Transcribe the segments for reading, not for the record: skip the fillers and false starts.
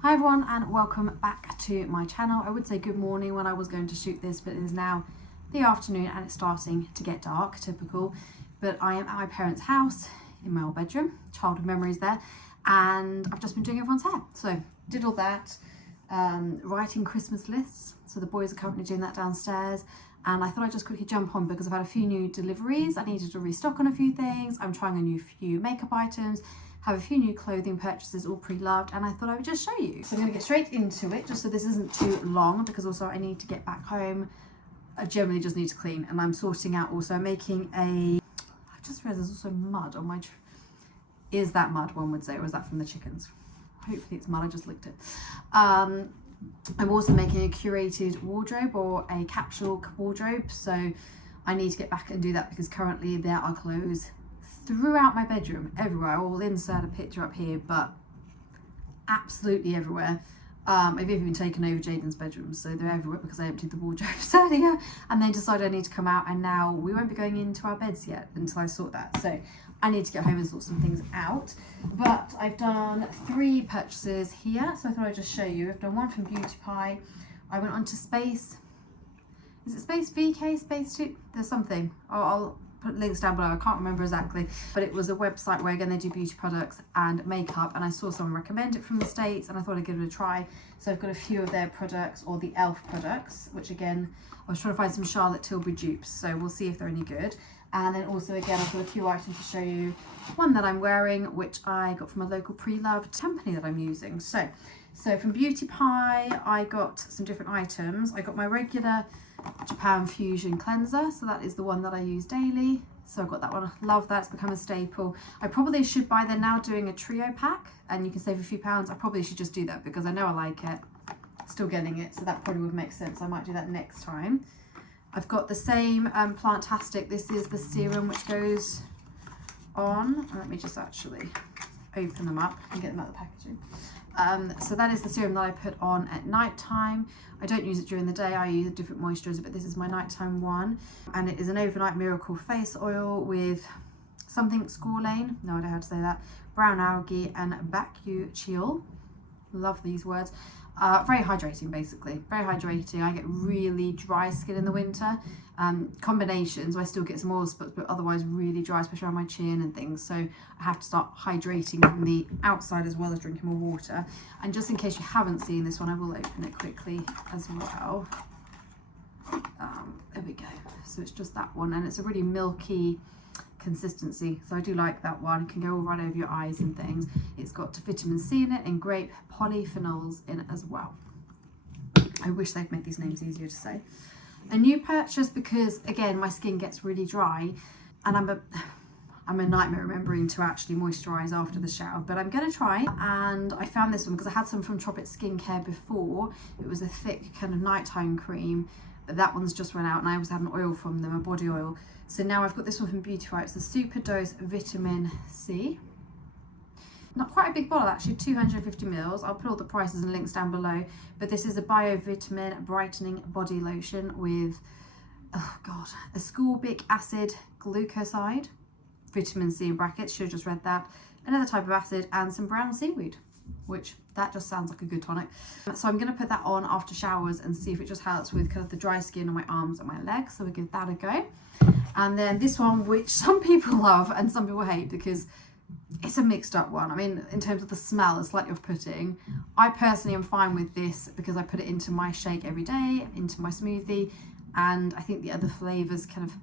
Hi everyone and welcome back to my channel. I would say good morning when I was going to shoot this, but it is now the afternoon and it's starting to get dark, typical. But I am at my parents' house in my old bedroom, childhood memories there, and I've just been doing everyone's hair. So did all that, writing Christmas lists. So the boys are currently doing that downstairs. And I thought I'd just quickly jump on because I've had a few new deliveries. I needed to restock on a few things. I'm trying a new few makeup items, have a few new clothing purchases, all pre-loved, and I thought I would just show you. So I'm gonna get straight into it, just so this isn't too long, because also I need to get back home. I generally just need to clean, and I'm sorting out also, I'm making a, I just realized there's also mud on my, is that mud, one would say, or is that from the chickens? Hopefully it's mud, I just licked it. I'm also making a curated wardrobe or a capsule wardrobe, so I need to get back and do that because currently there are clothes throughout my bedroom, everywhere. I will insert a picture up here, but absolutely everywhere. I've even taken over Jaden's bedroom, so they're everywhere because I emptied the wardrobes earlier and then decided I need to come out, and now we won't be going into our beds yet until I sort that. So I need to get home and sort some things out. But I've done 3 purchases here, so I thought I'd just show you. I've done one from Beauty Pie. I went on to Space, is it Space VK, Space 2? There's something. I'll put links down below, I can't remember exactly, but it was a website where again they do beauty products and makeup, and I saw someone recommend it from the States and I thought I'd give it a try. So I've got a few of their products, or the ELF products, which again I was trying to find some Charlotte Tilbury dupes, so we'll see if they're any good. And then also again I've got a few items to show you. One that I'm wearing, which I got from a local pre-loved company that I'm using. So from Beauty Pie I got some different items. I got my regular Japan Fusion cleanser, so that is the one that I use daily, so I've got that one. Love that, it's become a staple. I probably should buy, they're now doing a trio pack and you can save a few pounds. I probably should just do that because I know I like it, still getting it, so that probably would make sense. I might do that next time. I've got the same Plantastic, this is the serum which goes on, let me just actually open them up and get them out of the packaging. So that is the serum that I put on at night time. I don't use it during the day, I use a different moisturizer, but this is my nighttime one. And it is an overnight miracle face oil with something squalane, no idea how to say that, brown algae and bakuchiol. Love these words. Very hydrating, basically, very hydrating. I get really dry skin in the winter. Combinations, I still get some oil spots, but otherwise really dry, especially around my chin and things. So I have to start hydrating from the outside as well as drinking more water. And just in case you haven't seen this one, I will open it quickly as well. There we go. So it's just that one, and it's a really milky consistency, so I do like that one. It can go all right over your eyes and things. It's got vitamin C in it and grape polyphenols in it as well. I wish they'd make these names easier to say. A new purchase because again my skin gets really dry and I'm a nightmare remembering to actually moisturize after the shower, but I'm gonna try. And I found this one because I had some from Tropic Skincare before. It was a thick kind of nighttime cream, but that one's just run out, and I always had an oil from them, a body oil. So now I've got this one from Beauty Pie. It's the Super Dose Vitamin C. Not quite a big bottle actually, 250 mils. I'll put all the prices and links down below. But this is a Bio-Vitamin Brightening Body Lotion with, oh God, ascorbic acid glucoside, vitamin C in brackets, should have just read that, another type of acid, and some brown seaweed, which that just sounds like a good tonic. So I'm going to put that on after showers and see if it just helps with kind of the dry skin on my arms and my legs. So we'll give that a go. And then this one, which some people love and some people hate because it's a mixed up one. I mean, in terms of the smell, it's slightly off-putting. I personally am fine with this because I put it into my shake every day, into my smoothie, and I think the other flavours kind of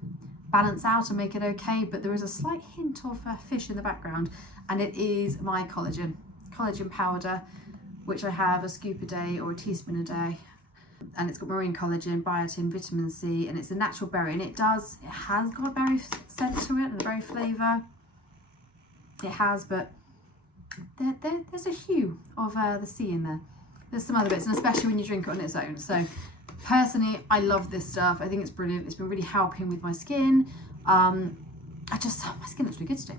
balance out and make it okay, but there is a slight hint of fish in the background, and it is my collagen powder, which I have a scoop a day or a teaspoon a day. And it's got marine collagen, biotin, vitamin C, and it's a natural berry, and it has got a berry scent to it and a berry flavour. It has, but there's a hue of the C in there. There's some other bits, and especially when you drink it on its own. So personally, I love this stuff. I think it's brilliant. It's been really helping with my skin. My skin looks really good today.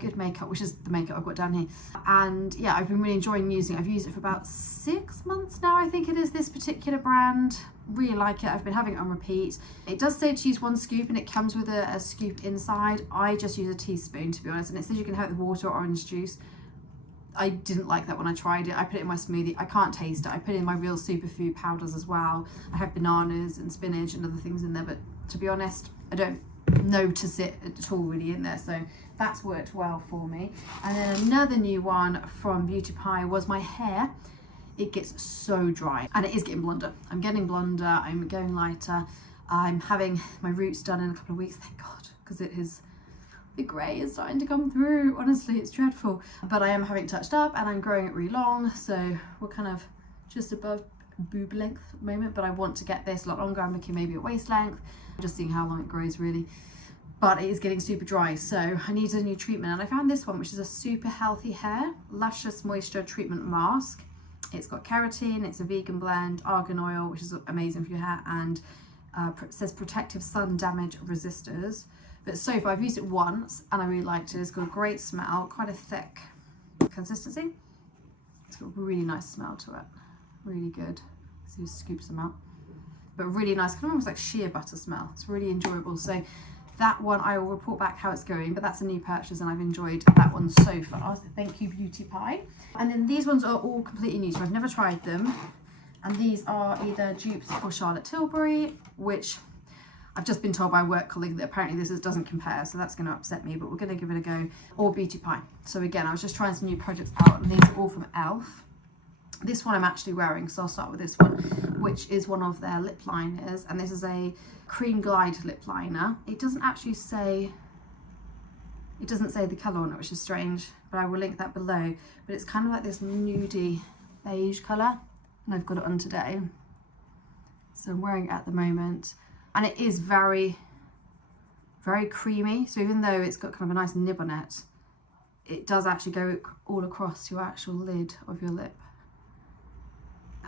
Good makeup, which is the makeup I've got down here. And yeah, I've been really enjoying using it. I've used it for about 6 months now, I think it is, this particular brand. Really like it. I've been having it on repeat. It does say to use 1 scoop, and it comes with a scoop inside. I just use a teaspoon, to be honest, and it says you can have it with water or orange juice. I didn't like that when I tried it. I put it in my smoothie. I can't taste it. I put it in my real superfood powders as well. I have bananas and spinach and other things in there, but to be honest, I don't notice it at all really in there. So that's worked well for me. And then another new one from Beauty Pie was my hair. It gets so dry and it is getting blonder. I'm getting blonder. I'm going lighter. I'm having my roots done in a couple of weeks, thank God, because it is, the grey is starting to come through. Honestly, it's dreadful. But I am having it touched up and I'm growing it really long. So we're kind of just above boob length at the moment, but I want to get this a lot longer. I'm looking maybe at waist length, just seeing how long it grows really. But it is getting super dry, so I need a new treatment. And I found this one, which is a super healthy hair, luscious moisture treatment mask. It's got keratin, it's a vegan blend, argan oil, which is amazing for your hair, and it says protective sun damage resistors. But so far I've used it once and I really liked it. It's got a great smell, quite a thick consistency. It's got a really nice smell to it, really good. So you scoop some out, but really nice, kind of almost like shea butter smell. It's really enjoyable. So that one I will report back how it's going, but that's a new purchase and I've enjoyed that one so far. So thank you, Beauty Pie. And then these ones are all completely new, so I've never tried them. And these are either dupes for Charlotte Tilbury, which I've just been told by a work colleague that apparently doesn't compare, so that's going to upset me, but we're going to give it a go. Or Beauty Pie. So again, I was just trying some new projects out, and these are all from e.l.f. This one I'm actually wearing, so I'll start with this one, which is one of their lip liners, and this is a cream glide lip liner. It doesn't actually say, it doesn't say the colour on it, which is strange, but I will link that below. But it's kind of like this nudie beige colour, and I've got it on today. So I'm wearing it at the moment, and it is very, very creamy. So even though it's got kind of a nice nib on it, it does actually go all across your actual lid of your lip.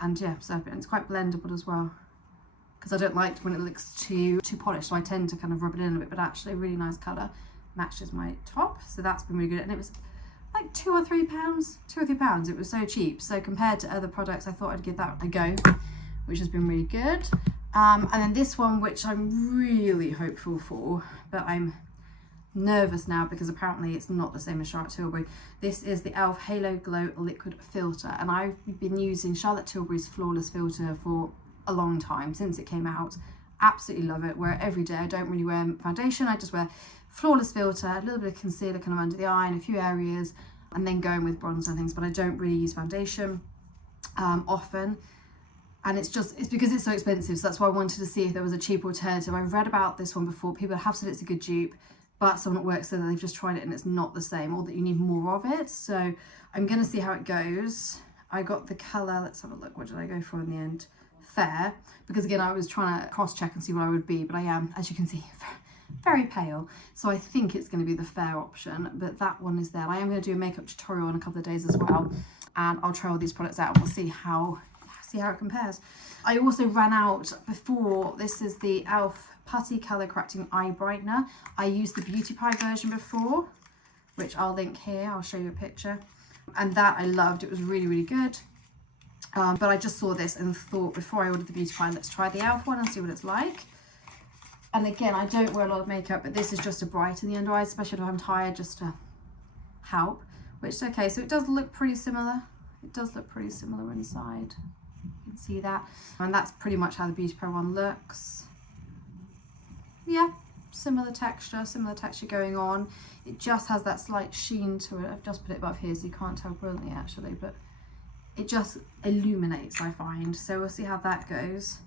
And yeah, so it's quite blendable as well, because I don't like when it looks too polished, so I tend to kind of rub it in a bit. But actually a really nice colour, matches my top, so that's been really good. And it was like £2 or £3. It was so cheap, so compared to other products I thought I'd give that a go, which has been really good. And then this one, which I'm really hopeful for, but I'm nervous now because apparently it's not the same as Charlotte Tilbury. This is the e.l.f. Halo Glow Liquid Filter, and I've been using Charlotte Tilbury's Flawless Filter for a long time, since it came out. Absolutely love it. Wear it every day. I don't really wear foundation, I just wear Flawless Filter, a little bit of concealer kind of under the eye in a few areas, and then going with bronzer and things, but I don't really use foundation often. And it's because it's so expensive, so that's why I wanted to see if there was a cheap alternative. I've read about this one before. People have said it's a good dupe, but someone at work said that they've just tried it and it's not the same, or that you need more of it. So I'm going to see how it goes. I got the colour, let's have a look, what did I go for in the end? Fair, because again I was trying to cross-check and see what I would be, but I am, as you can see, very pale. So I think it's going to be the fair option, but that one is there. I am going to do a makeup tutorial in a couple of days as well, and I'll try all these products out and we'll see how it compares. I also ran out before. This is the e.l.f. Putty Colour Correcting Eye Brightener. I used the Beauty Pie version before, which I'll link here. I'll show you a picture. And that I loved. It was really, really good. But I just saw this and thought, before I ordered the Beauty Pie, let's try the e.l.f. one and see what it's like. And again, I don't wear a lot of makeup, but this is just to brighten the under eyes, especially if I'm tired, just to help, which is okay. So it does look pretty similar. It does look pretty similar inside. You can see that. And that's pretty much how the Beauty Pie one looks. Yeah, similar texture going on. It just has that slight sheen to it. I've just put it above here so you can't tell brilliantly actually, but it just illuminates, I find. So we'll see how that goes.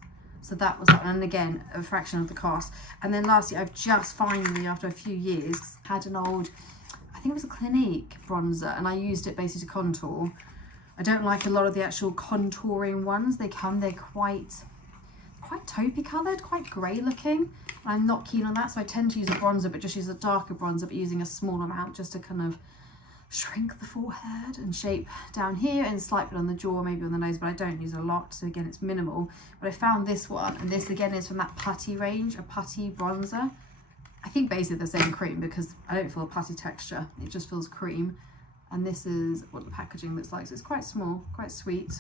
So that was that one, and again, a fraction of the cost. And then lastly, I've just finally, after a few years, had an old, I think it was a Clinique bronzer, and I used it basically to contour. I don't like a lot of the actual contouring ones. They're quite taupey coloured, quite grey looking. I'm not keen on that, so I tend to use a bronzer, but just use a darker bronzer, but using a small amount just to kind of shrink the forehead and shape down here and slight bit on the jaw, maybe on the nose, but I don't use a lot, so again it's minimal. But I found this one, and this again is from that Putty range, a Putty bronzer. I think basically the same cream, because I don't feel a putty texture, it just feels cream. And this is what the packaging looks like. So it's quite small, quite sweet,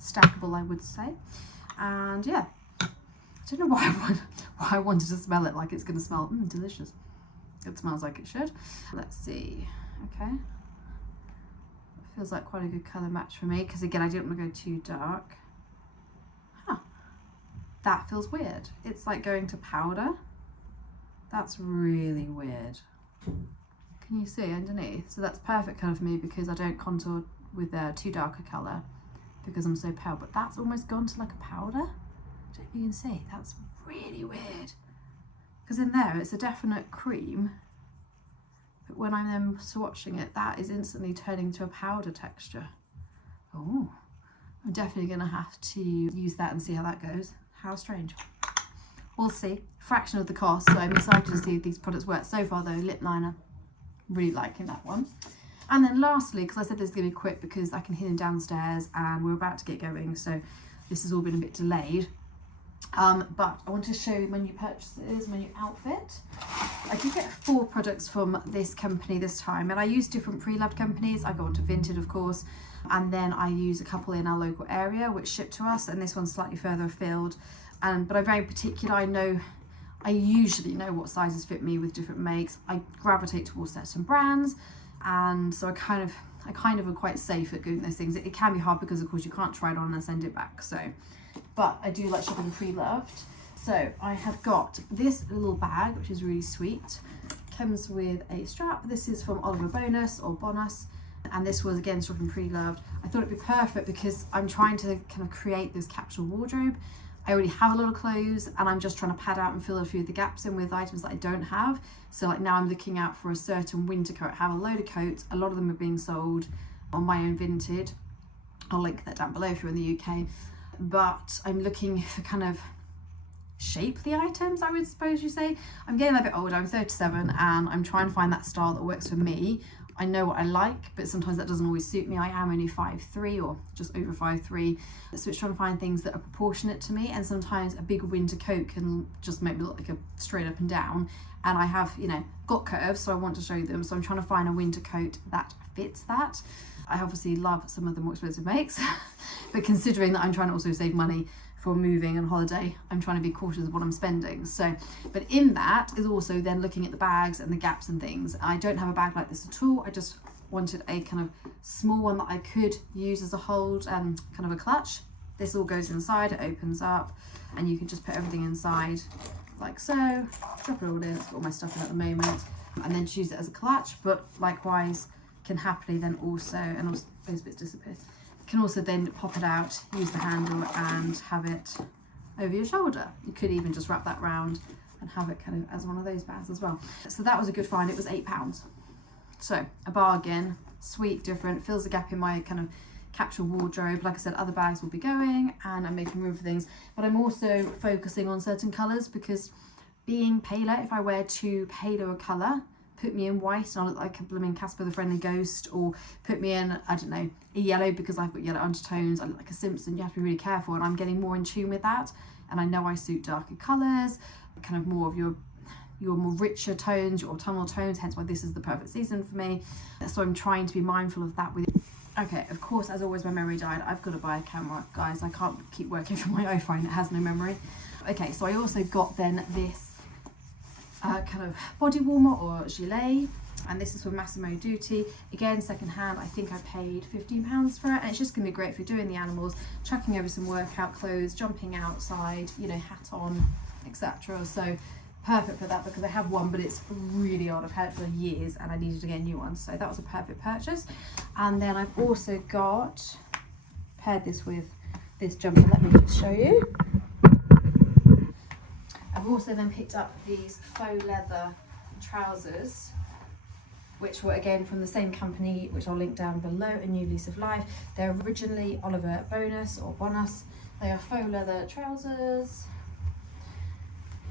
stackable, I would say. And yeah, I don't know why I wanted to smell it like it's going to smell delicious. It smells like it should. Let's see. Okay. Feels like quite a good colour match for me because again I didn't want to go too dark. Huh. That feels weird. It's like going to powder. That's really weird. Can you see underneath? So that's perfect colour for me because I don't contour with a too dark a colour because I'm so pale, but that's almost gone to like a powder. I don't know if you can see, that's really weird. Because in there it's a definite cream, but when I'm then swatching it, that is instantly turning to a powder texture. Oh, I'm definitely gonna have to use that and see how that goes. How strange. We'll see. Fraction of the cost, so I'm excited to see if these products work. So far though, lip liner, really liking that one. And then lastly, because I said this is going to be quick because I can hear them downstairs and we're about to get going, so this has all been a bit delayed. But I want to show you my new purchases, my new outfit. I did get 4 products from this company this time, and I use different pre-loved companies. I go onto Vinted, of course, and then I use a couple in our local area which ship to us, and this one's slightly further afield. But I'm very particular. I usually know what sizes fit me with different makes. I gravitate towards certain brands, and so I kind of am quite safe at doing those things. It can be hard because of course you can't try it on and send it back. So, but I do like shopping pre-loved. So I have got this little bag which is really sweet. Comes with a strap. This is from Oliver Bonus or Bonus, and this was again shopping pre-loved. I thought it'd be perfect because I'm trying to kind of create this capsule wardrobe. I already have a lot of clothes and I'm just trying to pad out and fill a few of the gaps in with items that I don't have. So like now I'm looking out for a certain winter coat. I have a load of coats. A lot of them are being sold on my own Vinted. I'll link that down below if you're in the UK. But I'm looking for kind of shape the items, I would suppose you say. I'm getting a bit older, I'm 37, and I'm trying to find that style that works for me. I know what I like, but sometimes that doesn't always suit me. I am only 5'3" or just over 5'3", so it's trying to find things that are proportionate to me, and sometimes a big winter coat can just make me look like a straight up and down, and I have, you know, got curves, so I want to show them, so I'm trying to find a winter coat that fits that. I obviously love some of the more expensive makes, but considering that I'm trying to also save money for moving and holiday, I'm trying to be cautious of what I'm spending. So, but in that is also then looking at the bags and the gaps and things. I don't have a bag like this at all. I just wanted a kind of small one that I could use as a hold and kind of a clutch. This all goes inside, it opens up, and you can just put everything inside like so, drop it all in. It's got all my stuff in at the moment, and then choose it as a clutch, but likewise can happily then also, and also those bits disappear, can also then pop it out, use the handle and have it over your shoulder. You could even just wrap that round and have it kind of as one of those bags as well. So that was a good find. It was £8. So a bargain, sweet, different, fills the gap in my kind of capsule wardrobe. Like I said, other bags will be going and I'm making room for things, but I'm also focusing on certain colours because being paler, if I wear too paler a colour, put me in white and I look like a blooming Casper the Friendly Ghost, or put me in, I don't know, a yellow because I've got yellow undertones, I look like a Simpson. You have to be really careful, and I'm getting more in tune with that, and I know I suit darker colours, kind of more of your more richer tones, your autumnal tones, hence why this is the perfect season for me. So I'm trying to be mindful of that with it. Okay, of course, as always, my memory died. I've got to buy a camera, guys. I can't keep working from my iPhone, it has no memory. Okay, so I also got then this kind of body warmer or gilet, and this is from Massimo Dutti, again second hand. I think I paid £15 for it, and it's just going to be great for doing the animals, chucking over some workout clothes, jumping outside, you know, hat on, etc. So perfect for that because I have one but it's really old. I've had it for years and I needed to get a new one, so that was a perfect purchase. And then I've also paired this with this jumper. Let me just show you. I've also then picked up these faux leather trousers, which were again from the same company, which I'll link down below, A New Lease of Life. They're originally Oliver Bonus or Bonus. They are faux leather trousers.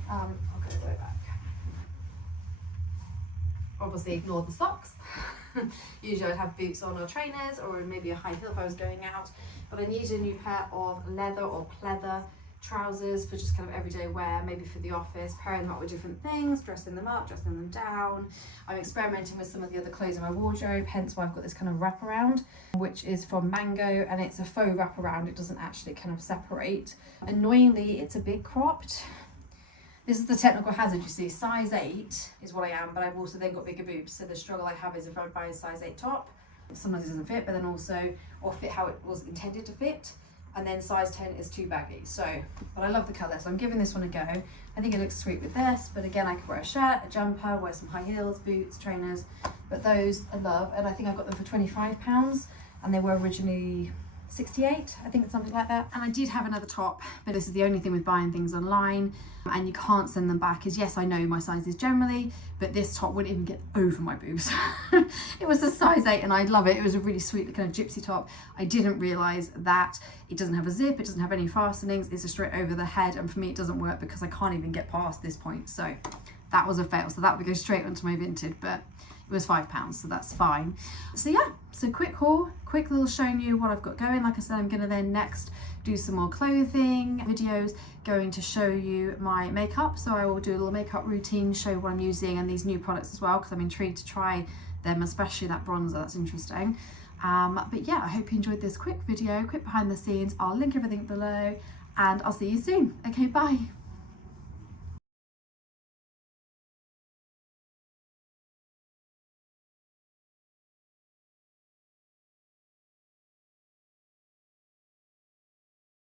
I'll go way back. Obviously ignore the socks. Usually I'd have boots on or trainers or maybe a high heel if I was going out, but I needed a new pair of leather or pleather trousers for just kind of everyday wear, maybe for the office, pairing them up with different things, dressing them up, dressing them down. I'm experimenting with some of the other clothes in my wardrobe, hence why I've got this kind of wraparound, which is from Mango, and it's a faux wraparound. It doesn't actually kind of separate. Annoyingly, it's a bit cropped. This is the technical hazard, you see. Size 8 is what I am, but I've also then got bigger boobs. So the struggle I have is if I buy a size 8 top, sometimes it doesn't fit, but then also, or fit how it was intended to fit. And then size 10 is too baggy. So, but I love the colour, so I'm giving this one a go. I think it looks sweet with this, but again, I could wear a shirt, a jumper, wear some high heels, boots, trainers, but those I love. And I think I got them for £25 and they were originally 68, I think, something like that. And I did have another top, but this is the only thing with buying things online and you can't send them back, is yes, I know my sizes generally, but this top wouldn't even get over my boobs. It was a size 8 and I love it. It was a really sweet kind of gypsy top. I didn't realise that it doesn't have a zip, it doesn't have any fastenings, it's a straight over the head, and for me it doesn't work because I can't even get past this point. So that was a fail. So that would go straight onto my Vinted, but it was £5, so that's fine. So yeah, so quick haul, quick little showing you what I've got going. Like I said, I'm gonna then next do some more clothing videos, going to show you my makeup. So I will do a little makeup routine, show what I'm using and these new products as well, because I'm intrigued to try them, especially that bronzer, that's interesting. But yeah, I hope you enjoyed this quick video, quick behind the scenes. I'll link everything below and I'll see you soon. Okay, bye.